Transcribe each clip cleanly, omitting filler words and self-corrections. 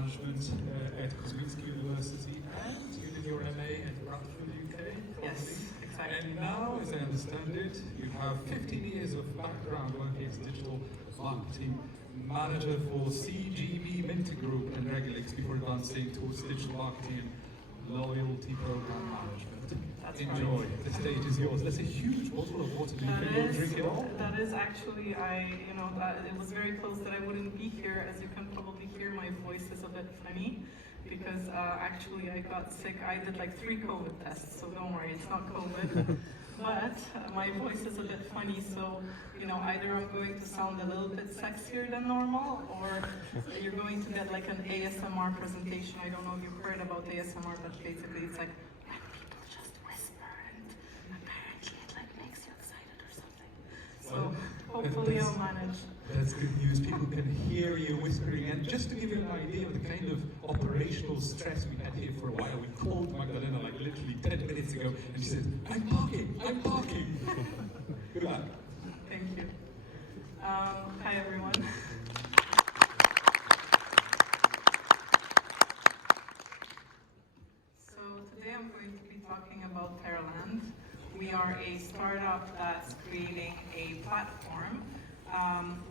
Management at Kosminski University, and you did your MA at Bradford, UK. Yes, exactly. And now, as I understand it, you have 15 years of background working as digital marketing manager for CGB Minter Group and Regulix before advancing towards digital marketing and loyalty program management. That's Enjoy. right. The stage is yours. That's a huge bottle of water. Do you think you'll drink it all? That is actually, that it was very close that I wouldn't be here. As you can probably hear, my voice is a bit funny because actually I got sick. I did like 3 COVID tests, so don't worry, it's not COVID. But my voice is a bit funny, so either I'm going to sound a little bit sexier than normal, or you're going to get like an ASMR presentation. I don't know if you've heard about ASMR, but basically it's like when people just whisper and apparently it like makes you excited or something. So hopefully I'll manage. That's good news. People can hear you whispering. And just to give you an idea of the kind of operational stress we had here for a while, we called Magdalena like literally 10 minutes ago, and she said, I'm parking. Good luck. Thank you. Hi, everyone. So today I'm going to be talking about Terra. We are a startup that's creating a platform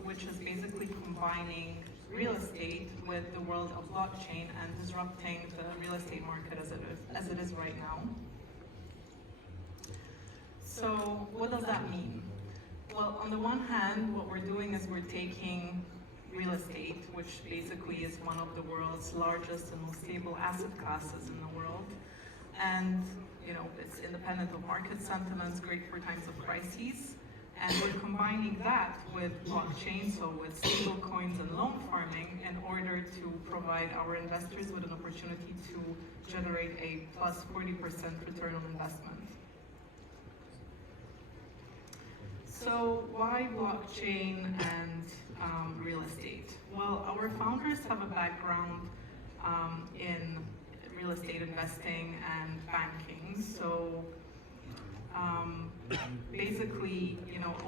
which is basically combining real estate with the world of blockchain and disrupting the real estate market as it is right now. So what does that mean? Well, on the one hand, what we're doing is we're taking real estate, which basically is one of the world's largest and most stable asset classes in the world, and it's independent of market sentiments, great for times of crises. And we're combining that with blockchain, so with stable coins and loan farming, in order to provide our investors with an opportunity to generate a plus 40% return on investment. So why blockchain and real estate? Well, our founders have a background in real estate investing and banking. So basically,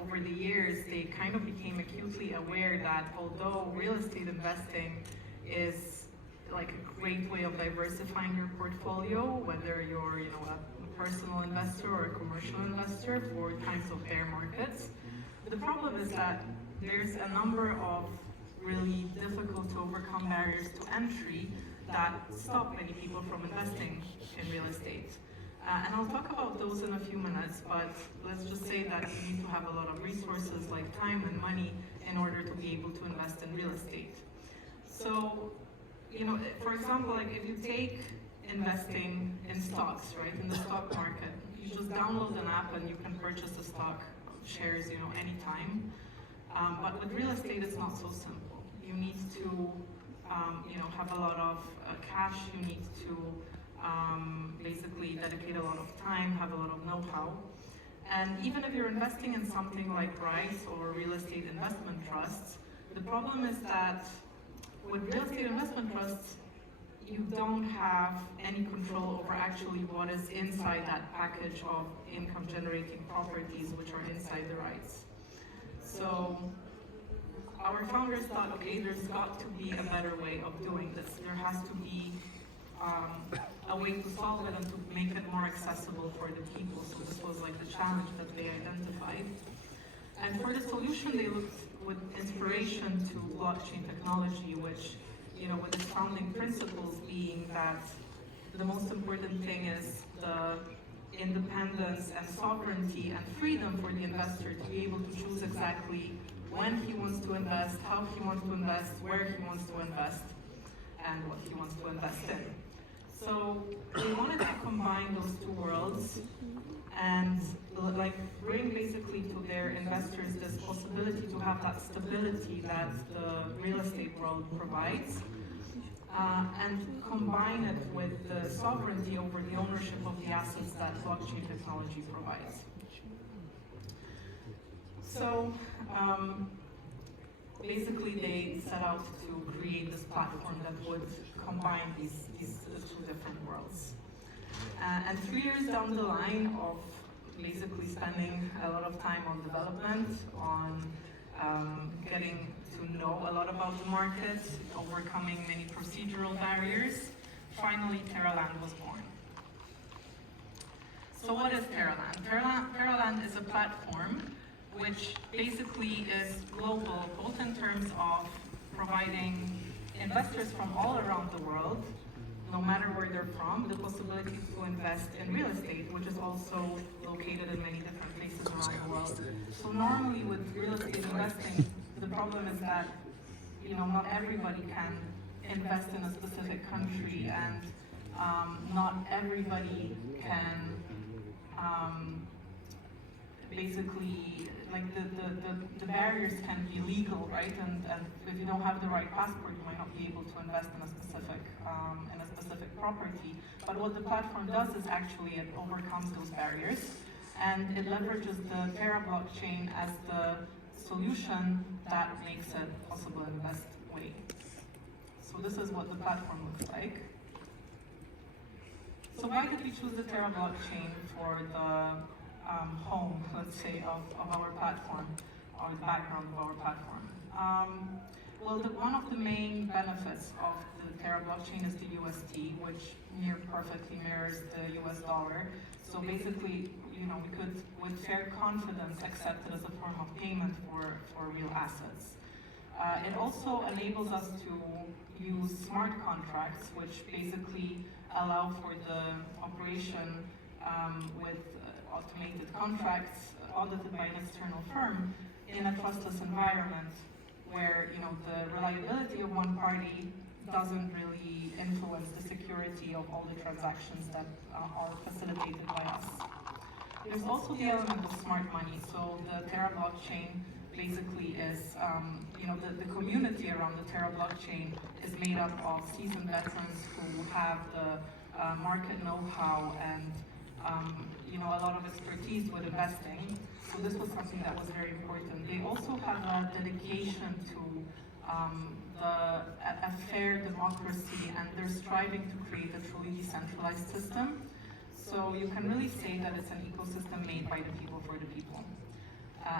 over the years, they kind of became acutely aware that although real estate investing is like a great way of diversifying your portfolio, whether you're, a personal investor or a commercial investor for times of bear markets, the problem is that there's a number of really difficult to overcome barriers to entry that stop many people from investing in real estate. And I'll talk about those in a few minutes, but let's just say that you need to have a lot of resources like time and money in order to be able to invest in real estate. So, for example, like if you take investing in stocks, right, in the stock market, you just download an app and you can purchase the stock shares, anytime. But with real estate, it's not so simple. You need to, have a lot of cash. You need to basically dedicate a lot of time, have a lot of know-how. And even if you're investing in something like REITs or real estate investment trusts, the problem is that with real estate investment trusts, you don't have any control over actually what is inside that package of income-generating properties which are inside the REITs. So our founders thought, okay, there's got to be a better way of doing this. There has to be a way to solve it and to make it more accessible for the people. So this was like the challenge that they identified. And for the solution, they looked with inspiration to blockchain technology, which, with its founding principles being that the most important thing is the independence and sovereignty and freedom for the investor to be able to choose exactly when he wants to invest, how he wants to invest, where he wants to invest, and what he wants to invest in. So they wanted to combine those two worlds and bring basically to their investors this possibility to have that stability that the real estate world provides, and combine it with the sovereignty over the ownership of the assets that blockchain technology provides. So basically they set out to create this platform that would combine these two different worlds. And 3 years down the line of basically spending a lot of time on development, on getting to know a lot about the market, overcoming many procedural barriers. Finally, Terraland was born. So what is Terraland? Terraland is a platform which basically is global, both in terms of providing investors from all around the world, no matter where they're from, the possibility to invest in real estate, which is also located in many different places around the world. So normally with real estate investing, the problem is that not everybody can invest in a specific country, and not everybody can basically, like the barriers can be legal, right? And if you don't have the right passport, you might not be able to invest in a specific property. But what the platform does is actually it overcomes those barriers, and it leverages the Terra blockchain as the solution that makes it possible in the best way. So this is what the platform looks like. So why did we choose the Terra blockchain for the home, let's say, of our platform, or the background of our platform? Well, one of the main benefits of the Terra blockchain is the UST, which perfectly mirrors the US dollar. So basically, we could, with fair confidence, accept it as a form of payment for real assets. It also enables us to use smart contracts, which basically allow for the operation with automated contracts audited by an external firm in a trustless environment where the reliability of one party doesn't really influence the security of all the transactions that are facilitated by us. There's also the element of smart money. So the Terra blockchain basically is, the community around the Terra blockchain is made up of seasoned veterans who have the market know-how and a lot of expertise with investing. So this was something that was very important. They also have a dedication to a fair democracy, and they're striving to create a truly decentralized system. So you can really say that it's an ecosystem made by the people for the people.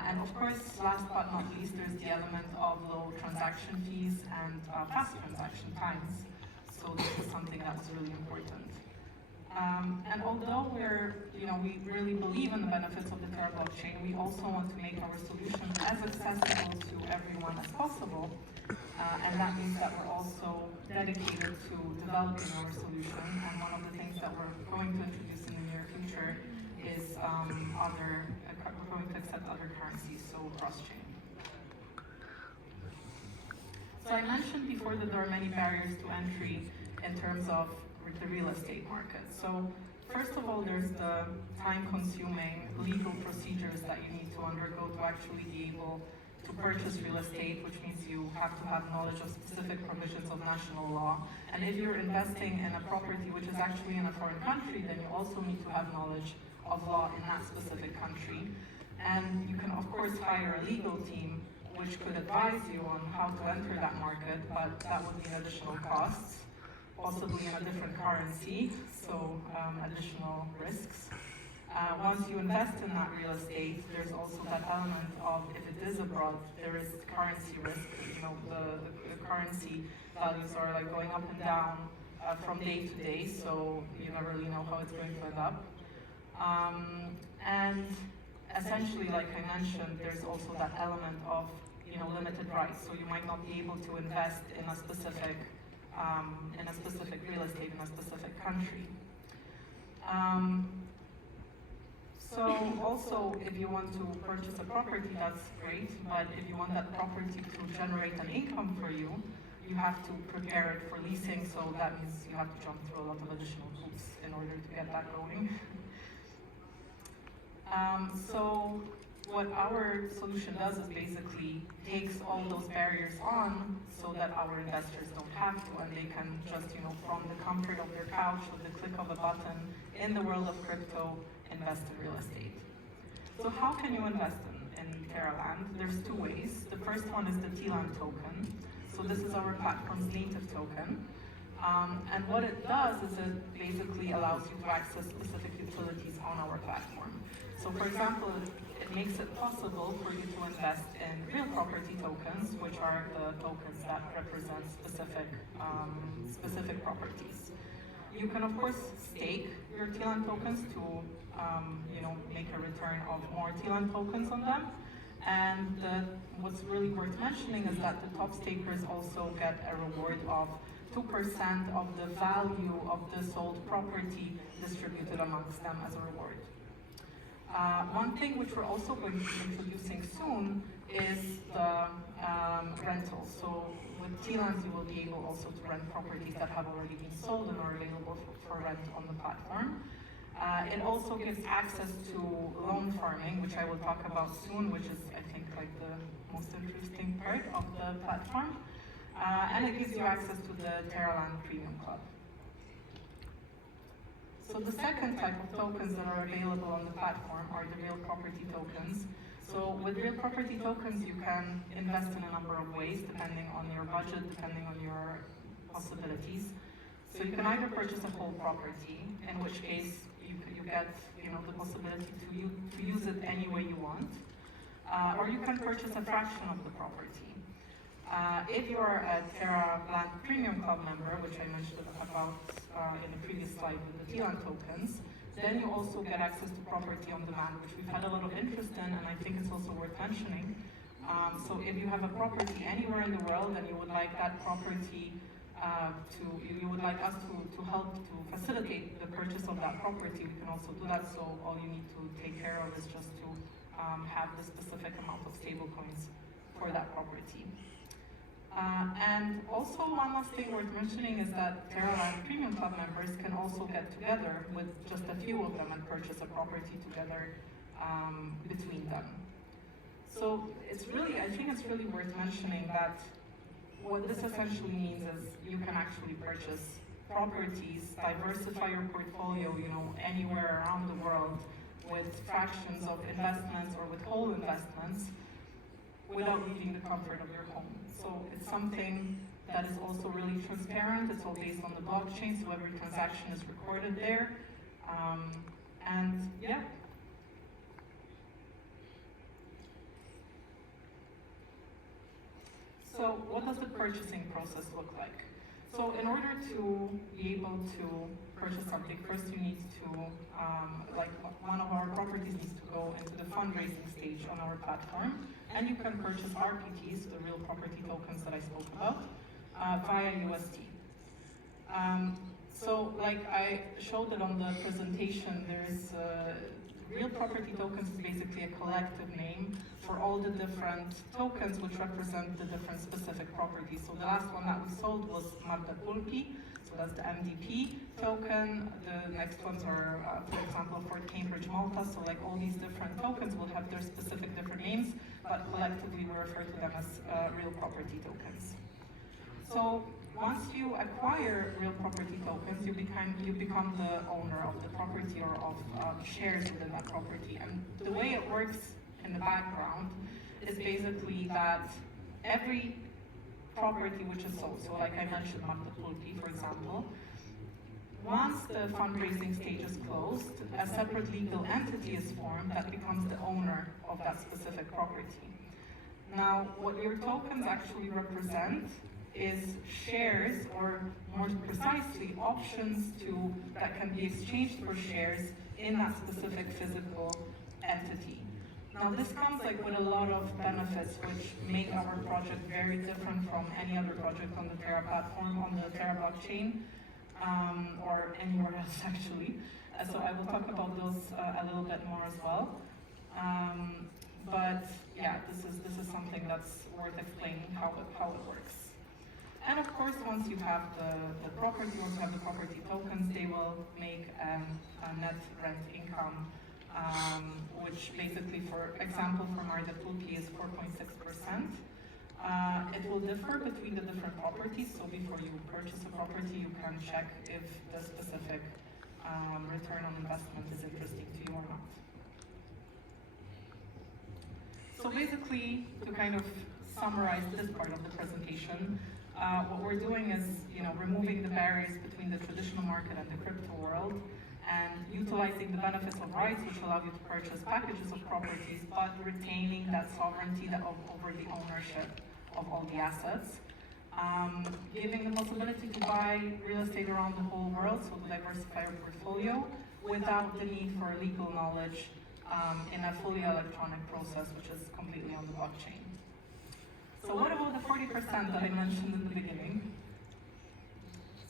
And of course, last but not least, there's the element of low transaction fees and fast transaction times. So this is something that was really important. And although we really believe in the benefits of the Terra blockchain, we also want to make our solution as accessible to everyone as possible. And that means that we're also dedicated to developing our solution. And one of the things that we're going to introduce in the near future is we're going to accept other currencies, so cross-chain. So I mentioned before that there are many barriers to entry in terms of the real estate market. So first of all, there's the time-consuming legal procedures that you need to undergo to actually be able to purchase real estate, which means you have to have knowledge of specific provisions of national law. And if you're investing in a property which is actually in a foreign country, then you also need to have knowledge of law in that specific country. And you can, of course, hire a legal team which could advise you on how to enter that market, but that would mean additional costs, possibly in a different currency, so additional risks. Once you invest in that real estate, there's also that element of, if it is abroad, there is currency risk. The currency values are like going up and down from day to day, so you never really know how it's going to end up. And essentially, like I mentioned, there's also that element of limited rights. So you might not be able to invest in a specific real estate in a specific country. So also, if you want to purchase a property, that's great, but if you want that property to generate an income for you, you have to prepare it for leasing, so that means you have to jump through a lot of additional hoops in order to get that going. So what our solution does is basically takes all those barriers on so that our investors don't have to, and they can just, from the comfort of their couch with the click of a button in the world of crypto, invest in real estate. So how can you invest in Terraland? There's two ways. The first one is the TLAN token. So this is our platform's native token. And what it does is it basically allows you to access specific utilities on our platform. So for example, it makes it possible for you to invest in real property tokens, which are the tokens that represent specific properties. You can of course stake your TLAN tokens to make a return of more TLAN tokens on them. And what's really worth mentioning is that the top stakers also get a reward of 2% of the value of the sold property distributed amongst them as a reward. One thing which we're also going to be introducing soon is the rentals. So with TLANs, you will be able also to rent properties that have already been sold and are available for rent on the platform. It also gives access to loan farming, which I will talk about soon, which is, I think, like the most interesting part of the platform. And it gives you access to the Terra Premium Club. So the second type of tokens that are available on the platform are the real property tokens. So with real property tokens, you can invest in a number of ways, depending on your budget, depending on your possibilities. So you can either purchase a whole property, in which case you get the possibility to use it any way you want, or you can purchase a fraction of the property. If you are a Terablock Premium Club member, which I mentioned about in the previous slide with the TLAN tokens, then you also get access to property on demand, which we've had a lot of interest in, and I think it's also worth mentioning. So if you have a property anywhere in the world and you would like that property you would like us to help to facilitate the purchase of that property, we can also do that. So all you need to take care of is just to have the specific amount of stable coins for that property. And also one last thing worth mentioning is that Terra Premium Club members can also get together with just a few of them and purchase a property together between them. So I think it's really worth mentioning that what this essentially means is you can actually purchase properties, diversify your portfolio, anywhere around the world with fractions of investments or with whole investments without leaving the comfort of your home. So it's something that is also really transparent. It's all based on the blockchain, so every transaction is recorded there. And yeah. So what does the purchasing process look like? So in order to be able to purchase something, first you need to, one of our properties needs to go into the fundraising stage on our platform, and you can purchase RPTs, the real property tokens that I spoke about, via UST. So like I showed it on the presentation, there's real property tokens is basically a collective name for all the different tokens which represent the different specific properties. So the last one that we sold was Marta Pulpi, so that's the MDP token. The next ones are, for example, for Cambridge, Malta. So like all these different tokens will have their specific different names, but collectively we refer to them as real property tokens. So once you acquire real property tokens, you become the owner of the property or of shares within that property. And the way it works in the background is basically that every property which is sold, so like I mentioned, Marta Pulpi, for example, once the fundraising stage is closed, a separate legal entity is formed that becomes the owner of that specific property. Now, what your tokens actually represent is shares, or more precisely, options that can be exchanged for shares in that specific physical entity. Now this comes with a lot of benefits which make our project very different from any other project on the Terra platform, on the Terra blockchain, or anywhere else actually. So I will talk about those a little bit more as well. But yeah, this is something that's worth explaining how it works. And of course, once you have the property, once you have the property tokens, they will make a net rent income, which basically, for example, for Marta Pulpi is 4.6%. It will differ between the different properties, so before you purchase a property, you can check if the specific return on investment is interesting to you or not. So basically, to kind of summarize this part of the presentation, what we're doing is, removing the barriers between the traditional market and the crypto world, and utilizing the benefits of rights, which allow you to purchase packages of properties, but retaining that sovereignty over the ownership of all the assets. Giving the possibility to buy real estate around the whole world, so to diversify your portfolio without the need for legal knowledge in a fully electronic process, which is completely on the blockchain. So what about the 40% that I mentioned in the beginning?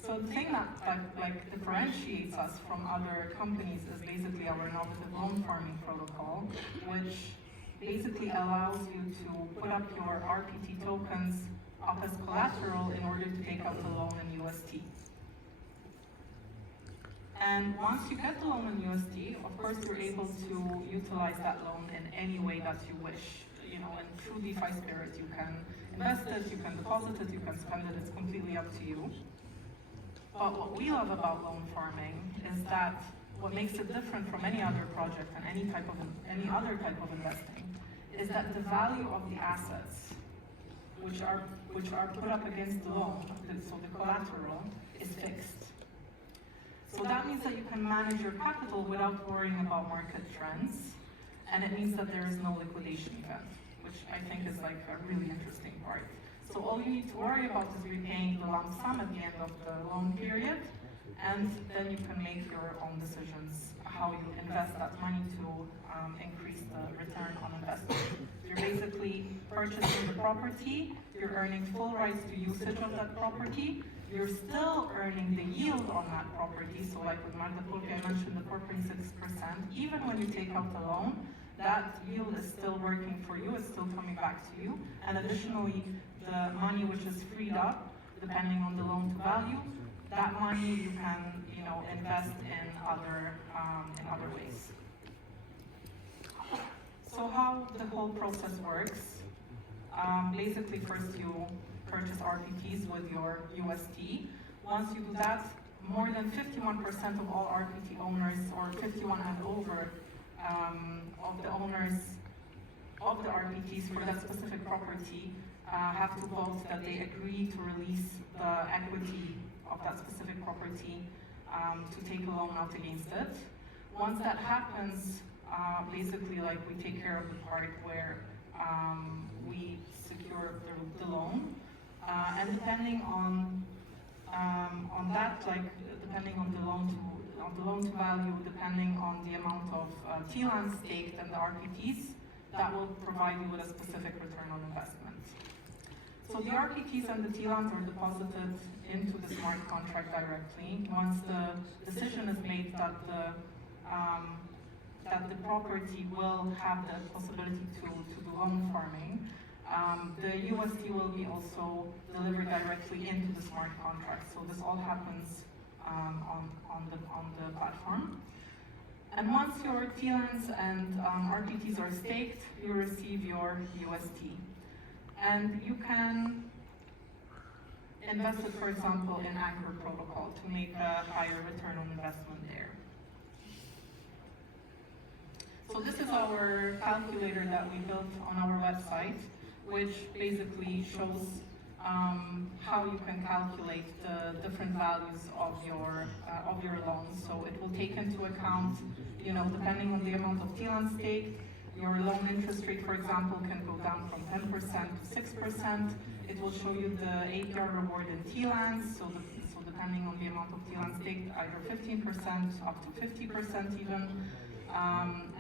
So the thing that differentiates us from other companies is basically our innovative loan farming protocol, which basically allows you to put up your RPT tokens up as collateral in order to take out the loan in UST. And once you get the loan in USD, of course, you're able to utilize that loan in any way that you wish. You know, in true DeFi spirit, you can invest it, you can deposit it, you can spend it, it's completely up to you. But what we love about loan farming is that what makes it different from any other project and any other type of investing is that the value of the assets which are put up against the loan, so the collateral, is fixed. So that means that you can manage your capital without worrying about market trends, and it means that there is no liquidation event, which I think is like a really interesting part. So all you need to worry about is repaying the lump sum at the end of the loan period, and then you can make your own decisions how you invest that money to increase the return on investment. You're basically purchasing the property, you're earning full rights to usage of that property, you're still earning the yield on that property, so like with Magda Polke I mentioned the 4.6%, even when you take out the loan, that yield is still working for you, it's still coming back to you, and additionally, the money which is freed up, depending on the loan to value, that money you can, invest in other ways. So how the whole process works, basically first you purchase RPTs with your UST. Once you do that, more than 51% of all RPT owners, or 51 and over, of the owners of the RPTs for that specific property have to vote that they agree to release the equity of that specific property to take a loan out against it. Once that happens, basically we take care of the part where we secure the loan, and depending on that, depending on the loan to value, depending on the amount of TLAN staked and the RPTs, that will provide you with a specific return on investment. So the RPTs and the TLANs are deposited into the smart contract directly. Once the decision is made that the property will have the possibility to do loan farming, the USD will be also delivered directly into the smart contract. So this all happens on the platform. And once your TLANs and RPTs are staked, you receive your USD. And you can invest it, for example, in Anchor protocol to make a higher return on investment there. So this is our calculator that we built on our website, which basically shows how you can calculate the different values of your loans. So it will take into account, depending on the amount of TLAN staked, your loan interest rate, for example, can go down from 10% to 6%. It will show you the APR reward in TLANs, so depending on the amount of TLAN staked, either 15% up to 50% even.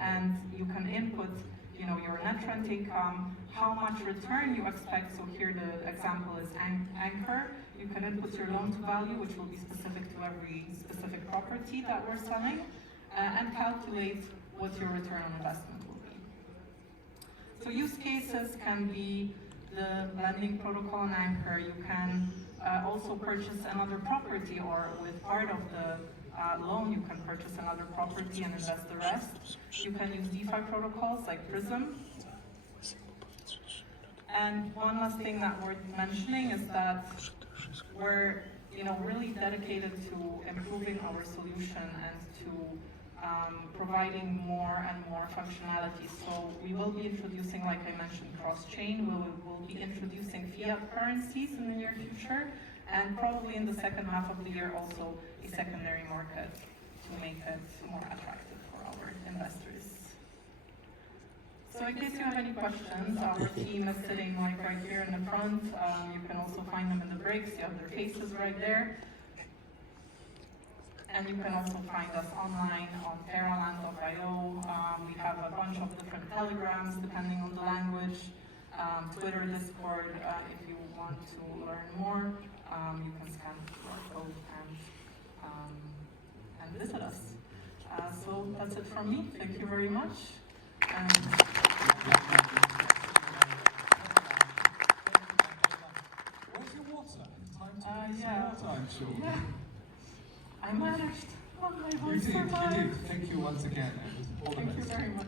And you can input, your net rent income, how much return you expect. So here the example is Anchor. You can input your loan to value, which will be specific to every specific property that we're selling, and calculate what your return on investment will be. So use cases can be the lending protocol and Anchor. You can also purchase another property, or with part of the loan, you can purchase another property and invest the rest. You can use DeFi protocols like Prism. And one last thing that worth mentioning is that we're really dedicated to improving our solution and to providing more and more functionality. So we will be introducing, like I mentioned, cross-chain. We'll be introducing fiat currencies in the near future, and probably in the second half of the year also a secondary market to make it more attractive for our investors. So in case you have any questions, our team is sitting like right here in the front. You can also find them in the breaks. You have their faces right there. And you can also find us online on terraland.io. We have a bunch of different telegrams depending on the language. Twitter, Discord, if you want to learn more, you can scan the QR code and visit us. So that's it from me. Thank you very much. Where's your water? Time to drink Yeah. some water, I'm sure. Yeah. I managed. Oh, my You voice did, you survived. did. Thank you once again. All the Thank you best. very much.